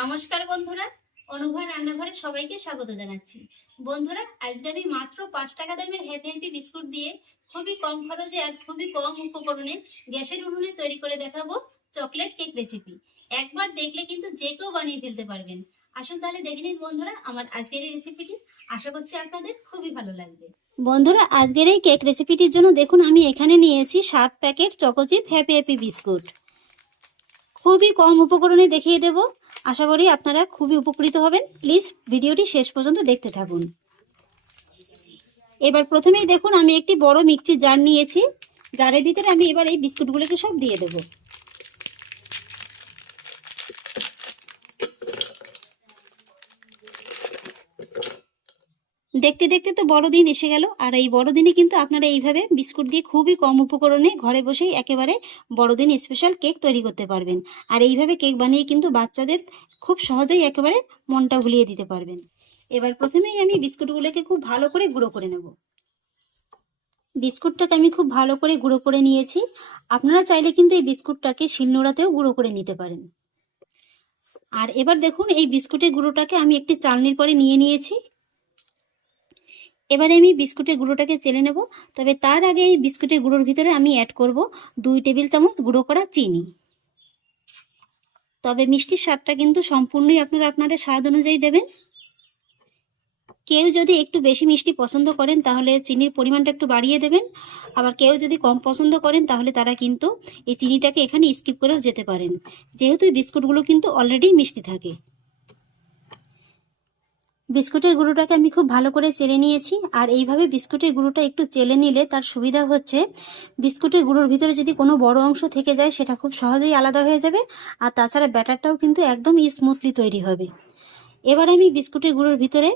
নমস্কার বন্ধুরা অনুভয় রান্নাঘরে সবাইকে স্বাগত জানাচ্ছি। বন্ধুরা, আজকে আমি মাত্র পাঁচ টাকা দামের হ্যাপি হ্যাপি বিস্কুট দিয়ে খুবই কম খরচে আর খুবই কম উপকরণে গ্যাসের উনুনে তৈরি করে দেখাবো চকলেট কেক রেসিপি একবার দেখলে কিন্তু যে কেউ বানিয়ে ফেলতে পারবেন। আসুন তাহলে দেখে নিন বন্ধুরা, আমার আজকের এই রেসিপিটি আশা করছি আপনাদের খুবই ভালো লাগবে। বন্ধুরা, আজকের এই কেক রেসিপিটির জন্য দেখুন, আমি এখানে নিয়েছি সাত packet choco chip happy happy biscuit. খুবই কম উপকরণে দেখিয়ে দেব। আশা করি আপনারা খুবই উপকৃত হবেন। প্লিজ ভিডিওটি শেষ পর্যন্ত দেখতে থাকুন। এবার প্রথমেই দেখুন, আমি একটি বড় মিক্সি জার নিয়েছি। জারের ভিতরে আমি এবার এই বিস্কুটগুলোকে সব দিয়ে দেব। দেখতে দেখতে তো বড়দিন এসে গেল। আর এই বড়দিনে কিন্তু আপনারা এইভাবে বিস্কুট দিয়ে খুবই কম উপকরণে ঘরে বসেই একেবারে বড়দিন স্পেশাল কেক তৈরি করতে পারবেন। আর এইভাবে কেক বানিয়ে কিন্তু বাচ্চাদের খুব সহজেই একেবারে মনটা ভুলিয়ে দিতে পারবেন। এবার প্রথমেই আমি বিস্কুটগুলোকে খুব ভালো করে গুঁড়ো করে নেব। বিস্কুটটাকে আমি খুব ভালো করে গুঁড়ো করে নিয়েছি। আপনারা চাইলে কিন্তু এই বিস্কুটটাকে শিলনোড়াতেও গুঁড়ো করে নিতে পারেন। আর এবার দেখুন, এই বিস্কুটের গুঁড়োটাকে আমি একটি চালনির পরে নিয়ে নিয়েছি। এবারে আমি বিস্কুটের গুঁড়োটাকে চেলে নেব। তবে তার আগে এই বিস্কুটের গুঁড়োর ভিতরে আমি অ্যাড করব দুই টেবিল চামচ গুঁড়ো করা চিনি। তবে মিষ্টির স্বাদটা কিন্তু সম্পূর্ণই আপনারা আপনাদের স্বাদ অনুযায়ী দেবেন। কেউ যদি একটু বেশি মিষ্টি পছন্দ করেন, তাহলে চিনির পরিমাণটা একটু বাড়িয়ে দেবেন। আবার কেউ যদি কম পছন্দ করেন, তাহলে তারা কিন্তু এই চিনিটাকে এখানে স্কিপ করেও যেতে পারেন। যেহেতু বিস্কুটগুলো কিন্তু অলরেডি মিষ্টি থাকে। বিস্কুটের গুঁড়োটাকে আমি খুব ভালো করে চেলে নিয়েছি, আর এইভাবে বিস্কুটের গুঁড়োটা একটু চেলে নিলে তার সুবিধা হচ্ছে, বিস্কুটের গুঁড়োর ভিতরে যদি কোনো বড় অংশ থেকে যায় সেটা খুব সহজেই আলাদা হয়ে যাবে, আর তাছাড়া ব্যাটারটাও কিন্তু একদম স্মুথলি তৈরি হবে। এবার আমি বিস্কুটের গুঁড়োর ভিতরে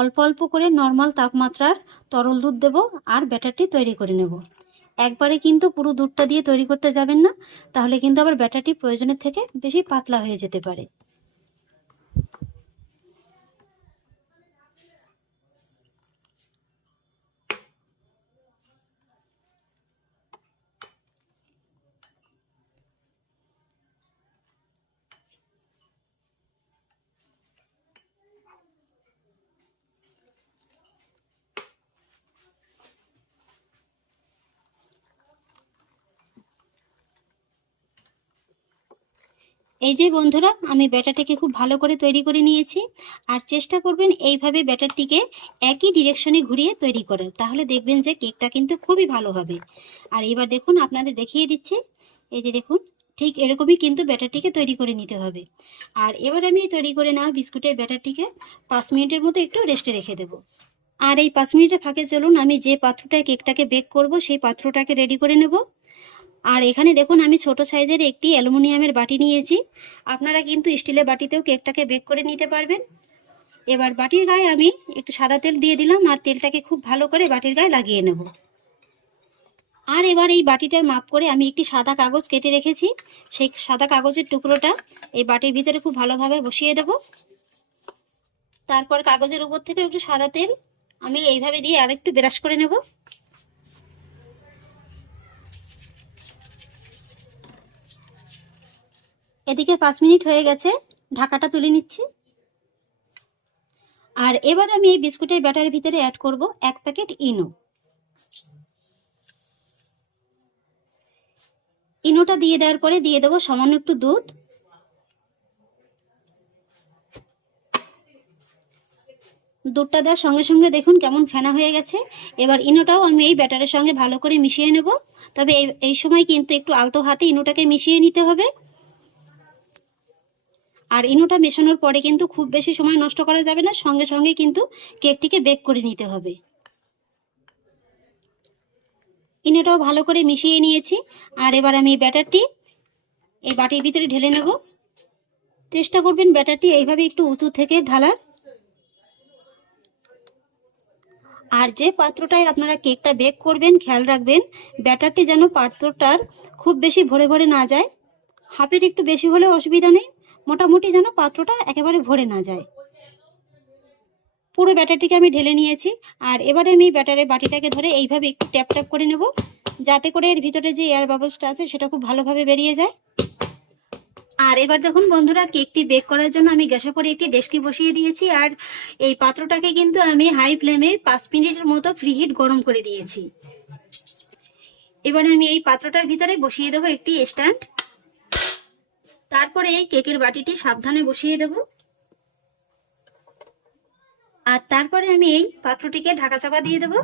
অল্প অল্প করে নর্মাল তাপমাত্রার তরল দুধ দেব, আর ব্যাটারটি তৈরি করে নেব। একবারে কিন্তু পুরো দুধটা দিয়ে তৈরি করতে যাবেন না, তাহলে কিন্তু আবার ব্যাটারটি প্রয়োজনের থেকে বেশি পাতলা হয়ে যেতে পারে। এই যে বন্ধুরা, আমি ব্যাটারটিকে খুব ভালো করে তৈরি করে নিয়েছি। আর চেষ্টা করবেন এইভাবে ব্যাটারটিকে একই ডিরেকশনে ঘুরিয়ে তৈরি করার। তাহলে দেখবেন যে কেকটা কিন্তু খুবই ভালো হবে। আর এবার দেখুন, আপনাদের দেখিয়ে দিচ্ছি। এই যে দেখুন, ঠিক এরকমই কিন্তু ব্যাটারটিকে তৈরি করে নিতে হবে। আর এবার আমি তৈরি করে নেওয়া বিস্কুটের ব্যাটারটিকে পাঁচ মিনিটের মতো একটু রেস্টে রেখে দেবো। আর এই পাঁচ মিনিটের ফাঁকে চলুন, আমি যে পাত্রটায় কেকটাকে বেক করব, সেই পাত্রটাকে রেডি করে নেব। আর এখানে দেখুন, আমি ছোট সাইজের একটি অ্যালুমিনিয়ামের বাটি নিয়েছি। আপনারা কিন্তু স্টিলের বাটিতেও কেকটাকে বেক করে নিতে পারবেন। এবার বাটির গায়ে আমি একটু সাদা তেল দিয়ে দিলাম, আর তেলটাকে খুব ভালো করে বাটির গায়ে লাগিয়ে নেব। আর এবার এই বাটিটার মাপ করে আমি একটি সাদা কাগজ কেটে রেখেছি। সেই সাদা কাগজের টুকরোটা এই বাটির ভিতরে খুব ভালোভাবে বসিয়ে দেব। তারপর কাগজের উপর থেকে একটু সাদা তেল আমি এইভাবে দিয়ে আরেকটু ব্রাশ করে নেব। এদিকে পাঁচ মিনিট হয়ে গেছে, ঢাকাটা তুলে নিচ্ছি। আর এবার আমি এই বিস্কুটের ব্যাটারের ভিতরে অ্যাড করব এক প্যাকেট ইনো। ইনোটা দিয়ে দেওয়ার পরে দিয়ে দেবো সামান্য একটু দুধ। দুধটা দেওয়ার সঙ্গে সঙ্গে দেখুন কেমন ফেনা হয়ে গেছে। এবার ইনোটাও আমি এই ব্যাটারের সঙ্গে ভালো করে মিশিয়ে নেব। তবে এই সময় কিন্তু একটু আলতো হাতে ইনোটাকে মিশিয়ে নিতে হবে। আর ইনোটা মেশানোর পরে কিন্তু খুব বেশি সময় নষ্ট করা যাবে না, সঙ্গে সঙ্গে কিন্তু কেকটিকে বেক করে নিতে হবে। ইনোটাও ভালো করে মিশিয়ে নিয়েছি। আর এবার আমি ব্যাটারটি এই বাটির ভিতরে ঢেলে নেব। চেষ্টা করবেন ব্যাটারটি এইভাবে একটু উঁচু থেকে ঢালার। আর যে পাত্রটায় আপনারা কেকটা বেক করবেন, খেয়াল রাখবেন, ব্যাটারটি যেন পাত্রটার খুব বেশি ভরে ভরে না যায়। হাফের একটু বেশি হলে অসুবিধা নেই। মোটামুটি যেন পাত্রটা একেবারে ভরে না যায়। পুরো ব্যাটারটিকে আমি ঢেলে নিয়েছি, আর এবারে আমি ব্যাটারে বাটিটাকে ধরে এইভাবে একটু ট্যাপ ট্যাপ করে নেব, যাতে করে এর ভিতরে যে এয়ার বাবলসটা আছে সেটা খুব ভালোভাবে বেরিয়ে যায়। আর এবার দেখুন বন্ধুরা, কেকটি বেক করার জন্য আমি গ্যাসের পরে একটি ডেস্কি বসিয়ে দিয়েছি, আর এই পাত্রটাকে কিন্তু আমি হাই ফ্লেমে পাঁচ মিনিটের মতো ফ্রিহিট গরম করে দিয়েছি। এবারে আমি এই পাত্রটার ভিতরে বসিয়ে দেবো একটি স্ট্যান্ড তারপরে এই কেকের বাটিটি সাবধানে বসিয়ে দেব। আর তারপরে আমি এই পাত্রটিকে ঢাকা চাপা দিয়ে দেবো।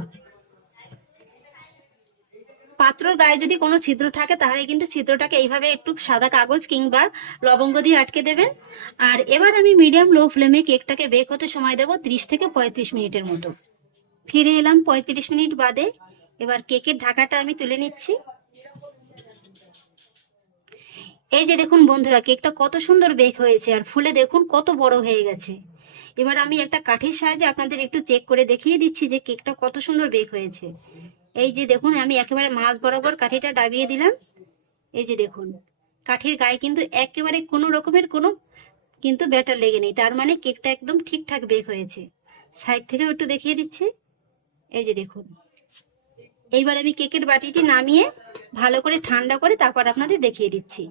পাত্রর গায়ে যদি কোনো ছিদ্র থাকে, তাহলে কিন্তু ছিদ্রটাকে এইভাবে একটু সাদা কাগজ কিংবা লবঙ্গ দিয়ে আটকে দেবেন। আর এবার আমি মিডিয়াম লো ফ্লেমে কেকটাকে বেক হতে সময় দেবো ত্রিশ থেকে পঁয়ত্রিশ মিনিটের মতো। ফিরে এলাম পঁয়ত্রিশ মিনিট বাদে। এবার কেকের ঢাকাটা আমি তুলে নিচ্ছি। এই যে দেখুন বন্ধুরা, কেকটা কত সুন্দর বেক হয়েছে আর ফুলে দেখুন কত বড় হয়ে গেছে। এবার আমি একটা কাঠির সাহায্যে আপনাদের একটু চেক করে দেখিয়ে দিচ্ছি যে কেকটা কত সুন্দর বেক হয়েছে। এই যে দেখুন, আমি একেবারে মাছ বরাবর কাঠিটা ডাবিয়ে দিলাম। এই যে দেখুন, কাঠির গায়ে কিন্তু একেবারে কোনো রকমের কোনো কিন্তু ব্যাটার লেগে নেই। তার মানে কেকটা একদম ঠিকঠাক বেক হয়েছে। সাইড থেকেও একটু দেখিয়ে দিচ্ছি। এই যে দেখুন, এইবার আমি কেকের বাটিটি নামিয়ে ভালো করে ঠান্ডা করে তারপর আপনাদের দেখিয়ে দিচ্ছি।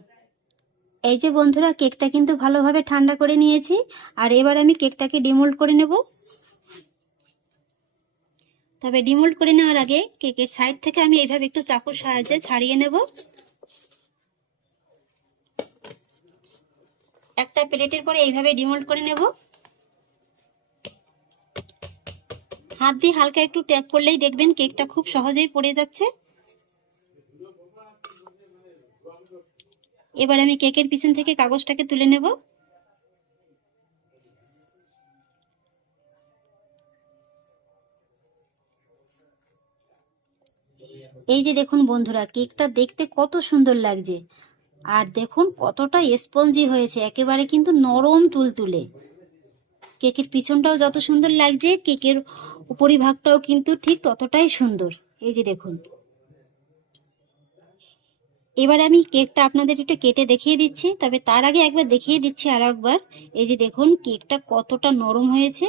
এই যে বন্ধুরা, কেকটা কিন্তু ভালোভাবে ঠান্ডা করে নিয়েছি, আর এবার আমি কেকটাকে ডিমোল্ড করে নেব। তবে ডিমোল্ড করে নেওয়ার আগে কেকের সাইড থেকে আমি এইভাবে একটু চাকুর সাহায্যে ছাড়িয়ে নেব। একটা প্লেটের পরে এইভাবে ডিমোল্ড করে নেব। হাত দিয়ে হালকা একটু ট্যাপ করলেই দেখবেন কেকটা খুব সহজেই পড়ে যাচ্ছে। এবার আমি কেকের পিছন থেকে কাগজটাকে তুলে নেব। এই যে দেখুন বন্ধুরা, কেকটা দেখতে কত সুন্দর লাগছে। আর দেখুন কতটা স্পঞ্জি হয়েছে, একেবারে কিন্তু নরম তুলতুলে। কেকের পিছনটাও যত সুন্দর লাগছে, কেকের উপরিভাগটাও কিন্তু ঠিক ততটাই সুন্দর। এই যে দেখুন। এবার আমি কেকটা আপনাদের একটু কেটে দেখিয়ে দিচ্ছি, তবে তার আগে একবার দেখিয়ে দিচ্ছি আর একবার। এই যে দেখুন, কেকটা কতটা নরম হয়েছে।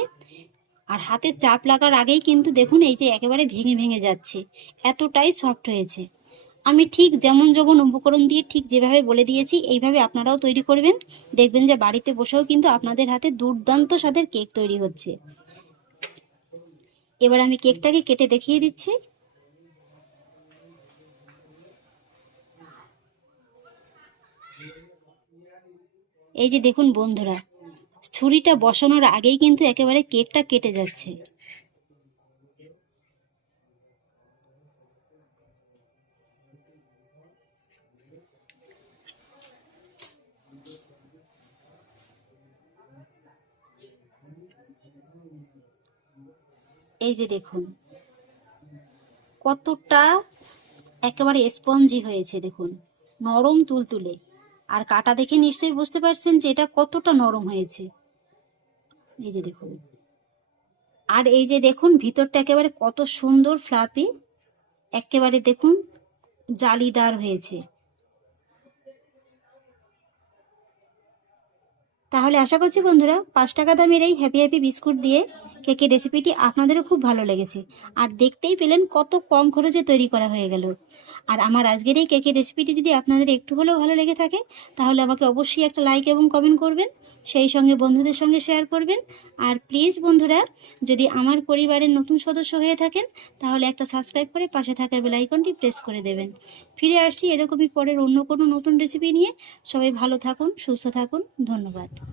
আর হাতে চাপ লাগার আগেই কিন্তু দেখুন, এই যে একেবারে ভেঙে ভেঙে যাচ্ছে। এতটাই সফট হয়েছে। আমি ঠিক যেমন যেমন উপকরণ দিয়ে ঠিক যেভাবে বলে দিয়েছি, এইভাবে আপনারাও তৈরি করবেন। দেখবেন যে বাড়িতে বসেও কিন্তু আপনাদের হাতে দুর্দান্ত স্বাদের কেক তৈরি হচ্ছে। এবার আমি কেকটাকে কেটে দেখিয়ে দিচ্ছি। এই যে দেখুন বন্ধুরা, ছুরিটা বসানোর আগেই কিন্তু একেবারে কেকটা কেটে যাচ্ছে। এই যে দেখুন, কতটা একেবারে স্পঞ্জি হয়েছে দেখুন, নরম তুলতুলে। আর কাটা দেখে নিশ্চয়ই বুঝতে পারছেন যে এটা কতটা নরম হয়েছে। এই যে দেখুন। আর এই যে দেখুন, ভিতরটা একেবারে কত সুন্দর ফ্লাপি একেবারে দেখুন, জালিদার হয়েছে। তাহলে আশা করছি বন্ধুরা, পাঁচ টাকা দামের এই হ্যাপি হ্যাপি বিস্কুট দিয়ে কেকের রেসিপিটি আপনাদেরও খুব ভালো লেগেছে। আর দেখতেই পেলেন কত কম খরচে তৈরি করা হয়ে গেল। আর আমার আজকের এই কেকের রেসিপিটি যদি আপনাদের একটু হলেও ভালো লেগে থাকে, তাহলে আমাকে অবশ্যই একটা লাইক এবং কমেন্ট করবেন, সেই সঙ্গে বন্ধুদের সঙ্গে শেয়ার করবেন। আর প্লিজ বন্ধুরা, যদি আমার পরিবারের নতুন সদস্য হয়ে থাকেন, তাহলে একটা সাবস্ক্রাইব করে পাশে থাকা বেল আইকনটি প্রেস করে দেবেন। ফিরে আসছি এরকমই পরের অন্য কোনো নতুন রেসিপি নিয়ে। সবাই ভালো থাকুন, সুস্থ থাকুন, ধন্যবাদ।